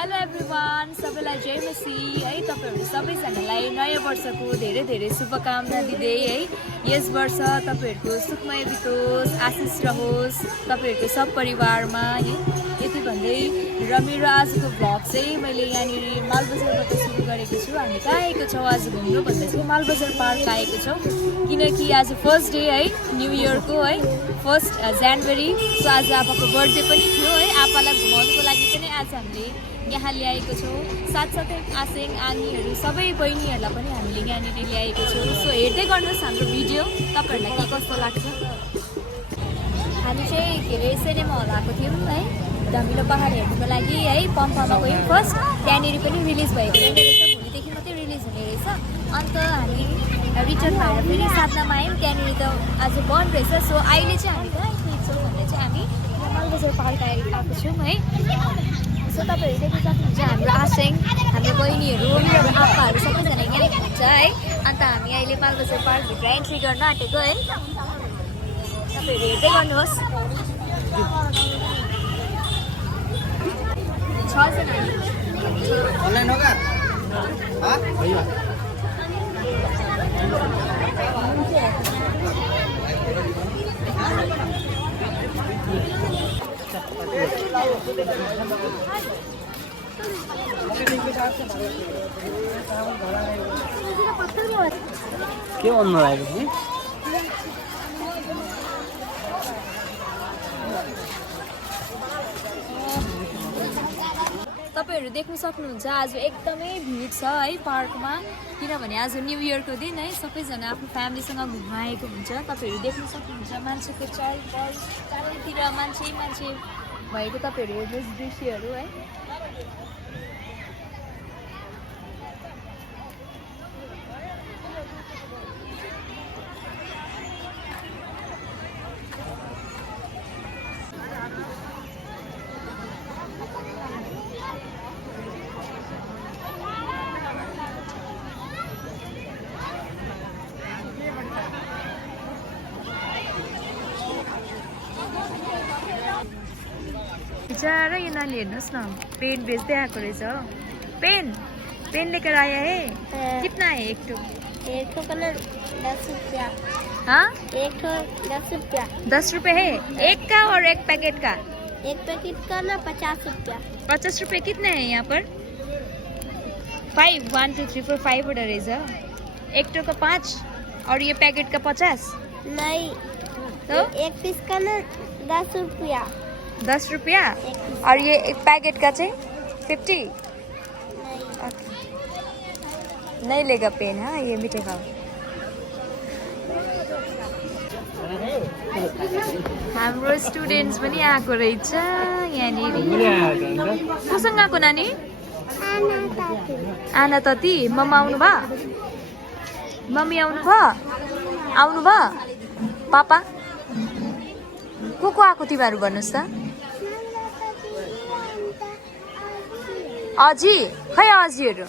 Hello everyone, सबैलाई जय मसी है। तपाईहरु सबैजनालाई नयाँ वर्षको धेरै धेरै शुभकामना दिँदै है यस वर्ष तपाईहरुको सुखमय बितोस्, आशिष रहोस् तपाईहरुको सब परिवारमा है। यति भन्दै र मेरो आजको भ्लग चाहिँ मैले यहाँनिर मालबजारबाट सुरु गरेको छु। हामी कहाँ आएको छौँ आज घुम्नु भन्दा चाहिँ मालबजार पार्क आएको छौँ, किनकि आज फर्स्ट डे है न्यू इयरको है, 1 जनवरी। सो आज आपाको बर्थडे पनि थियो है। आपालाई घुमाउनुको लागि पनि आज हामीले यहाँ ल्याएको छौँ। साथसाथै आसेङ आनीहरू सबै बहिनीहरूलाई पनि हामीले यहाँनिर ल्याएको छौँ। सो हेर्दै गर्नुहोस् हाम्रो भिडियो, तपाईँहरूलाई के कस्तो लाग्छ। हामी चाहिँ के अरे सिनेमा हल आएको थियौँ है, धमिलो पहाड हेर्नुको लागि है। पम्पामा गयौँ फर्स्ट, त्यहाँनिर पनि रिलिज भएको रहेछ, भोलिदेखि मात्रै रिलिज हुने रहेछ। अन्त हामी रिटर्न भएर फेरि साथमा आयौँ, त्यहाँनिर त आज बन्द रहेछ। सो अहिले चाहिँ हामी कहाँ आइपुगेको छौँ भन्दा चाहिँ हामी मालबजार पार्क आएको छौँ है। सो तपाईँहरू देख्न सक्नुहुन्छ हाम्रो आसेङ, हाम्रो बहिनीहरू, हाम्रो आप्पाहरू सबैजना यहाँ हुनुहुन्छ है। अन्त हामी अहिले मालबजार पार्कभित्र एन्ट्री गर्न आँटेको है। तपाईँहरू हेर्दै गर्नुहोस्। 6 जना के भन्नु लागेको थिएँ? तपाईहरु देख्न सक्नुहुन्छ आज एकदमै भिड छ है पार्कमा, किनभने आज न्यू इयरको दिन है। सबैजना आफ्नो फ्यामिलीसँग घुम्न आएको हुन्छ। तपाईहरु देख्न सक्नुहुन्छ मान्छेको चारैतिर मान्छे भएको तपाईहरु हेर्नुहोस् दृश्यहरू है। बिचारा ये नानी हेर्नुहोस् न, पेन बेच्दै आएको रहेछ। पेन लेकर आया है। कितना है एक ठो? एक ठो कलर 10 रुपया। हाँ, एक ठो 10 रुपया। 10 रुपये है एक का, और एक पैकेट का? एक पैकेट का ना 50 रुपया। 50 रुपये कितने हैं यहाँ पर? 5 1 2 3 4 5 वटा रहेछ। एक ठो का 5 और ये पैकेट का 50। नहीं तो एक पीस का ना 10 रुपया। 10 रुपया और ये एक पैकेट का चाहिए 50। नहीं लेगा पेन। हाँ, ये मीठे खाओ। हाम्रो स्टुडेन्ट्स पनि आएको रहेछ यहाँनिर। कोसँग आएको नानी? आना तती। मम्मा आउनु भयो? मम्मी आउनु भयो? आउनु भयो? पापा को आएको तिमीहरू भन्नुहोस् त? अजी खै अजीहरू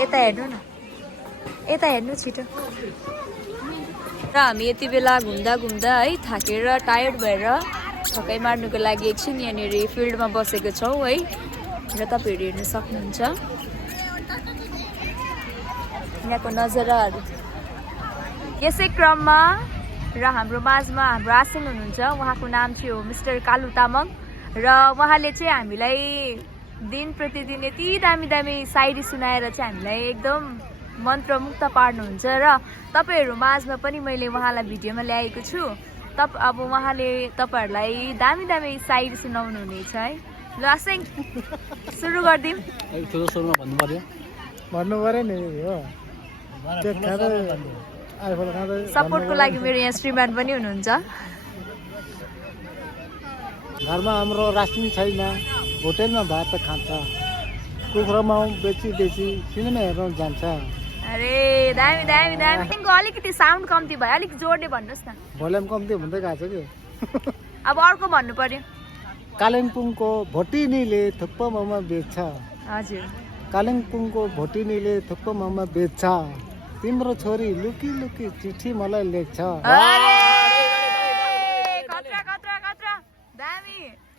यता हेर्नु न, यता हेर्नु छिटो। र हामी यति बेला घुम्दा है थाकेर टायर्ड भएर थकाइ मार्नुको लागि एकछिन यहाँनिर फिल्डमा बसेको छौँ है। र तपाईँहरू हेर्न सक्नुहुन्छ यहाँको नजाराहरू। यसै क्रममा र हाम्रो माझमा हाम्रो आसेङ हुनुहुन्छ, उहाँको नाम चाहिँ हो मिस्टर कालु तामाङ। र उहाँले चाहिँ हामीलाई दिन प्रतिदिन यति दामी सायरी सुनाएर चाहिँ हामीलाई एकदम मन्त्रमुग्ध पार्नुहुन्छ। र तपाईँहरू माझमा पनि मैले उहाँलाई भिडियोमा ल्याएको छु। अब उहाँले तपाईँहरूलाई दामी सायरी सुनाउनु हुनेछ है। ल आसेङ सुरु गरिदिउँ। भन्नु पर्यो नि हो। सपोर्टको लागि मेरो यहाँ श्रीमान पनि हुनुहुन्छ। घरमा हाम्रो रासिन छैन, होटेलमा भात खान्छ, कुखुरामा बेची सिनेमा हेर्न जान्छ। अरे दामी। अलिकति साउन्ड कम्ती भयो, अलिक जोडले भन्नुहोस् न। भोल्युम कम्ती हुँदै गएको छ कि। अब अर्को भन्नु पर्यो। कालिम्पोङको भोटिनीले थुक्पा मोमो बेच्छ। हजुर। कालिम्पोङको भोटिनीले थुक्पा मोमो बेच्छ, तिम्रो छोरी लुकी चिठी मलाई लेख्छ।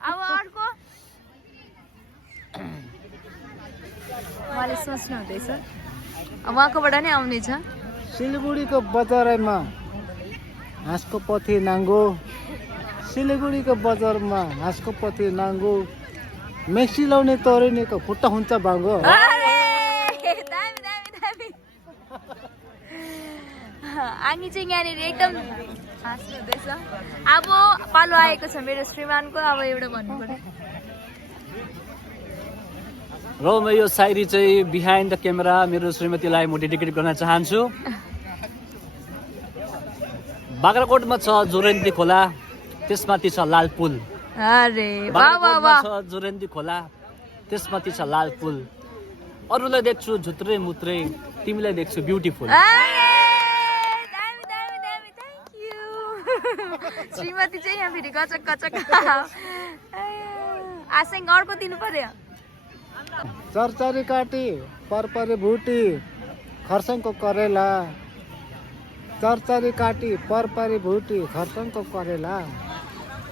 अब अर्को उहाँले सोच्नु हुँदैछ उहाँकोबाट नै आउनेछ सिलगढीको बजारमा हाँसको पथी नाङ्गो सिलगढीको बजारमा हाँसको पथी नाङ्गो मेक्सी लाउने तरुनीको खुट्टा हुन्छ बाङ्गो आङ्गी चाहिँ यहाँनिर एकदम हाँस्नु हुँदैछ अब पालो आएको छ मेरो श्रीमानको अब एउटा भन्नु पर्यो र म यो सायरी चाहिँ बिहाइन्ड द क्यामेरा मेरो श्रीमतीलाई म डेडिकेट गर्न चाहन्छु बाग्राकोटमा छ जोरन्ती खोला त्यसमाथि छ लाल पुल अरे वाह वाह बाग्राकोटमा वाह छ जोरन्ती खोला त्यसमाथि छ लाल पुल अरूलाई देख्छु झुत्रे मुत्रे तिमीलाई देख्छु ब्युटिफुल श्रीमती चाहिँ यहाँ फेरि गचक गचक आसेङ अर्को दिनु पर्यो चरचरी काटी परपरी भुटी खर्साङको करेला चरचरी काटी परपरी भुटी खर्साङको करेला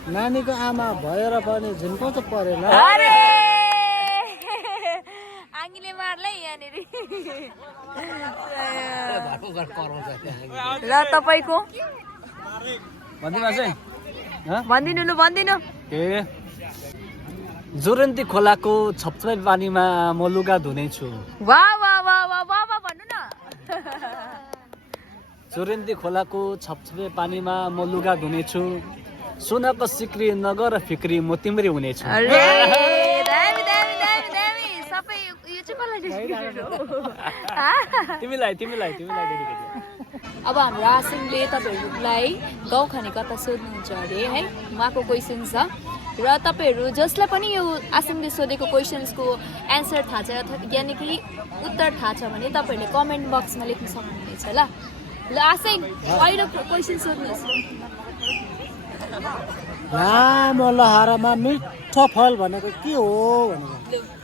नानीको आमा भएर पनि झुन्काउँछ परेला अरे आङ्गीले मार्लै यहाँनिर र तपाईँको भन्दिमा चाहिँ भनिदिनु लु भनिदिनु ए जोरन्ती खोलाको छपछपे पानीमा म लुगा धुनेछु वाह वाह वाह वाह वाह वाह भन्नु न जोरन्ती खोलाको छपछपे पानीमा म लुगा धुनेछु सुनको सिक्री नगर फिक्री म तिम्रै हुनेछु अरे दामी दामी दामी दामी सबै यो चाहिँ कसलाई डेडिकेटेड हो तिमीलाई डेडिकेट अब हाम्रो आसिमले तपाईँहरूलाई गाउँ खाने कथा सोध्नुहुन्छ अरे है उहाँको क्वेसन छ र तपाईँहरू जसलाई पनि यो आसिमले सोधेको क्वेसन्सको एन्सर थाहा छ यानि कि उत्तर थाहा छ भने तपाईँहरूले कमेन्ट बक्समा लेख्न सक्नुहुनेछ ल आसिम पहिलो क्वेसन सोध्नुहोस् लामो लहरामा मिठो फल भनेको के हो भनेको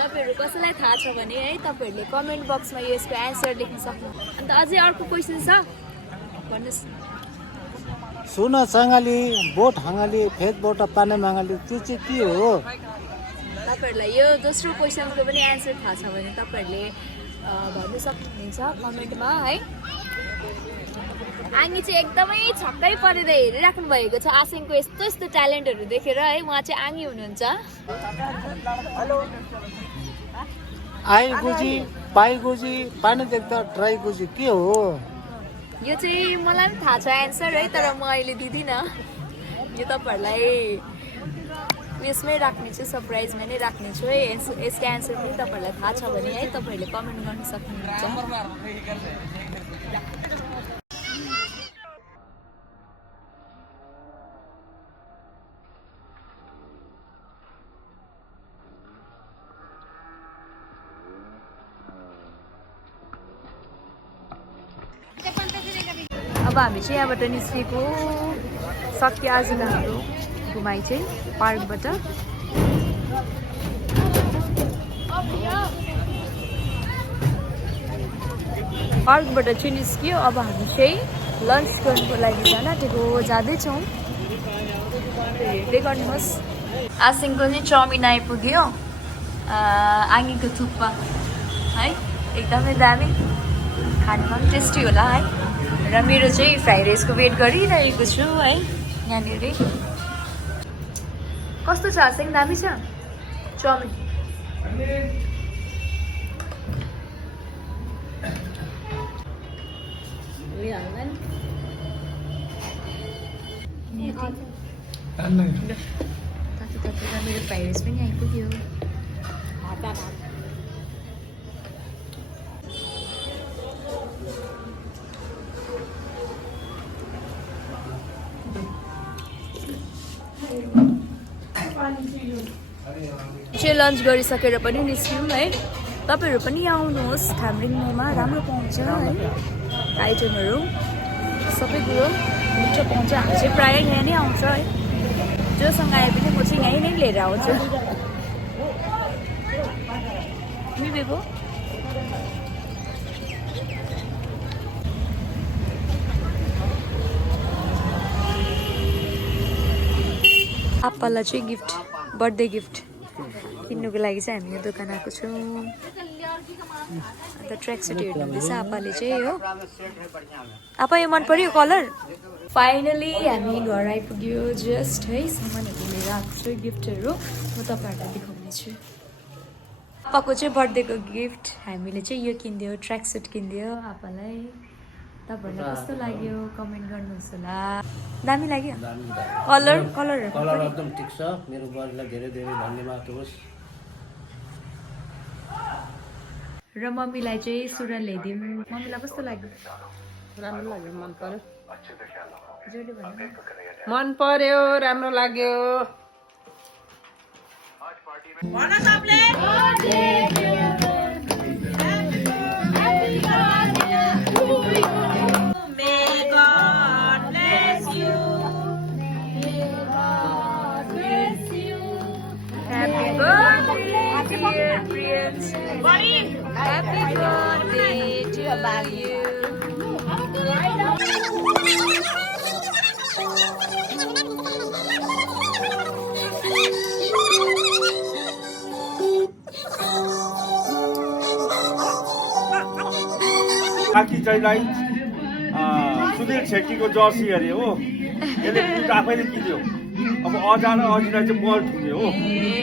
तपाईँहरू कसैलाई थाहा छ भने है तपाईँहरूले कमेन्ट बक्समा यसको एन्सर लेख्न सक्नुहुन्छ अन्त अझै अर्को क्वेसन छ भन्नुहोस् सुन सङ्गाली बोट हँगाली फेद बोट पाने मागाली त्यो चाहिँ के हो तपाईँहरूलाई यो दोस्रो क्वेसनको पनि एन्सर थाहा छ भने तपाईँहरूले भन्नु सक्नुहुन्छ कमेन्टमा है आङ्गी चाहिँ एकदमै छक्कै परेर हेरिराख्नु भएको छ आसिङको यस्तो यस्तो ट्यालेन्टहरू देखेर है उहाँ चाहिँ आङ्गी हुनुहुन्छ आई गुजी पाई गुजी पानी देख्दा ड्राई गुजी के हो यो चाहिँ मलाई पनि थाहा छ एन्सर है तर म अहिले दिँदिनँ यो तपाईँहरूलाई उयसमै राख्नेछु सरप्राइजमा नै राख्नेछु है यसको एन्सर पनि तपाईँहरूलाई थाहा छ भने है तपाईँहरूले कमेन्ट गर्न सक्नुहुन्छ अब हामी चाहिँ यहाँबाट निस्केको सत्य आजको हाम्रो घुमाइ चाहिँ पार्कबाट पार्कबाट चाहिँ निस्क्यो अब हामी चाहिँ लन्च गर्नुको लागि जाँदैछौँ हेर्दै गर्नुहोस् आसिङको चाहिँ चाउमिन आइपुग्यो आङ्गीको थुक्पा है एकदमै दामी खानुमा पनि टेस्टी होला है र मेरो चाहिँ फ्राई राइसको वेट गरिरहेको छु है यहाँनिर कस्तो छ आसिङ दामी छ चाउमिन तातो मेरो फ्राई राइस पनि आइपुग्यो चाहिँ लन्च गरिसकेर पनि निस्क्यौँ है तपाईँहरू पनि आउनुहोस् खामरिङ मोमोमा राम्रो पाउँछ है आइटमहरू सबै कुरो मिठो पाउँछ हामी चाहिँ प्रायः यहाँ नै आउँछ है जोसँग आए पनि म चाहिँ यहीँ नै लिएर आउँछु मिलेको आप्पालाई चाहिँ गिफ्ट बर्थडे गिफ्ट किन्नुको लागि चाहिँ हामी यो दोकान आएको छौँ। अन्त ट्र्याक सुट हेर्नुहुँदैछ आप्पाले चाहिँ हो। आप्पा यो मन पर्यो कलर? फाइनली हामी घर आइपुग्यो जस्ट है। सामानहरू लिएर आएको छु गिफ्टहरू, म तपाईँहरूलाई देखाउने छु। आप्पाको चाहिँ बर्थडेको गिफ्ट हामीले चाहिँ यो किनिदियो, ट्र्याक सुट किनिदियो आप्पालाई। तपाईँहरूलाई कस्तो लाग्यो कमेन्ट गर्नुहोस् होला। दामी लाग्यो? कलर कलर एकदम ठिक छ। मेरो बुहारीलाई धेरै धेरै धन्यवाद होस्। र मम्मीलाई चाहिँ सुरुवाल ल्याइदिउँ। मम्मीलाई कस्तो लाग्यो? राम्रो लाग्यो, मन पर्यो, जोडले भन्नु। मन पर्यो, राम्रो लाग्यो। Happy birthday, dear Prince. Happy birthday to you. बाँकी चाहिँ सुनिल छेकीको जर्सी अरे हो। यसले बुट आफैले किन्यो। अब अजान अजिलाई चाहिँ मल ठुल्यो हो।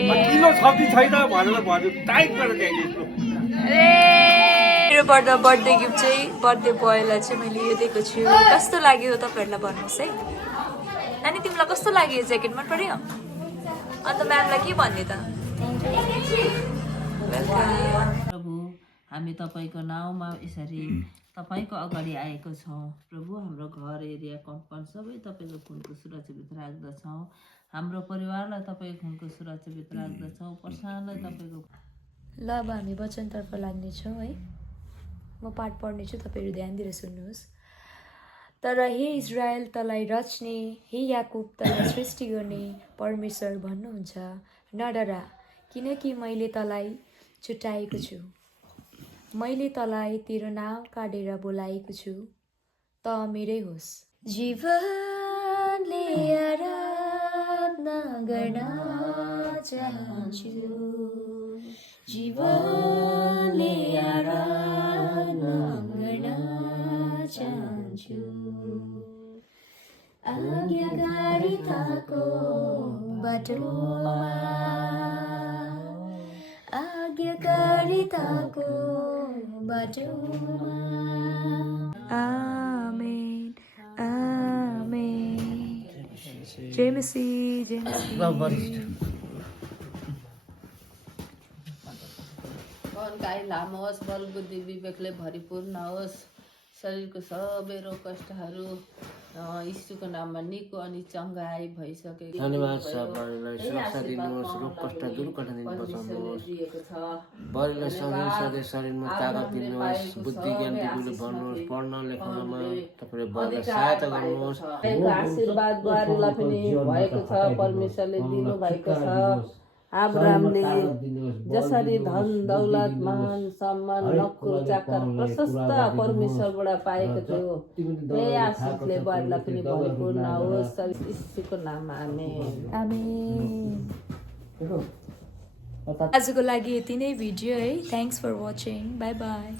किलो छ कि छैन भनेर भन्यो, टाइट गरेर ल्याइदिएको। मेरो बर्थडे गिफ्ट चाहिँ बर्थडे बोयलाई चाहिँ मैले यो दिएको छु। कस्तो लाग्यो तपाईँहरूलाई भन्नुहोस् है। नानी तिमीलाई कस्तो लाग्यो ज्याकेट मन पर्यो? अन्त म्यामलाई के भन्ने त? प्रभु हामी तपाईँको नाउँमा यसरी तपाईँको अगाडि आएको छौँ। प्रभु हाम्रो घर एरिया कम्पाउन्ड सबै तपाईँको खुनको सुरक्षाभित्र राख्दछौँ। हाम्रो परिवारलाई तपाईँको खुनको सुरक्षाभित्र राख्दछौँ। प्रसादलाई तपाईँको। ल अब हामी वचनतर्फ लाग्नेछौँ है। म पाठ पढ्नेछु, तपाईँहरू ध्यान दिएर सुन्नुहोस्। तर हे इजरायल तँलाई रच्ने, हे याकुब तँलाई सृष्टि गर्ने परमेश्वर भन्नुहुन्छ, नडरा, किनकि मैले तँलाई छुट्याएको छु। मैले तँलाई तेरो नाम काटेर बोलाएको छु, त मेरै होस्। जीवनले आराधना गर्न चाहन्छु, जीवनले आराधना गर्न चाहन्छु। आज्ञाकारिताको बाटोमा, आज्ञाकारिताको बाटोमा। आमेन आमेन। जय मसीह जय मसीह। गाई लामो होस्, बल बुद्धि विवेकले भरिपूर्ण होस्। शरीरको सबै रोग कष्टहरू यीशुको नाममा निको अनि चङ्गाई भइसकेको धन्यवाद छ। बुहारीलाई सुरक्षा दिनुहोस्, रोग कष्ट दूर गर्नदेखि बचाउनुहोस्। बुहारीलाई सधैँ सधैँ शरीरमा ताकत दिनुहोस्, बुद्धि ज्ञान दिदीले भन्नुहोस्, पढ्न लेख्नमा तपाईँले बुहारीलाई सहायता गर्नुहोस्। आशीर्वाद बुहारीलाई पनि भएको छ, परमेश्वरले दिनुभएको छ। अब्राहमले जसरी धन दौलत मान सम्मान नोकर चाकर प्रशस्त परमेश्वरबाट पाएको थियो, त्यही आशिषले बुहारीलाई पनि भरिपूर्ण होस्। यीशुको नाममा आमेन आमेन। आजको लागि यति नै भिडियो है। Thanks for watching. Bye by.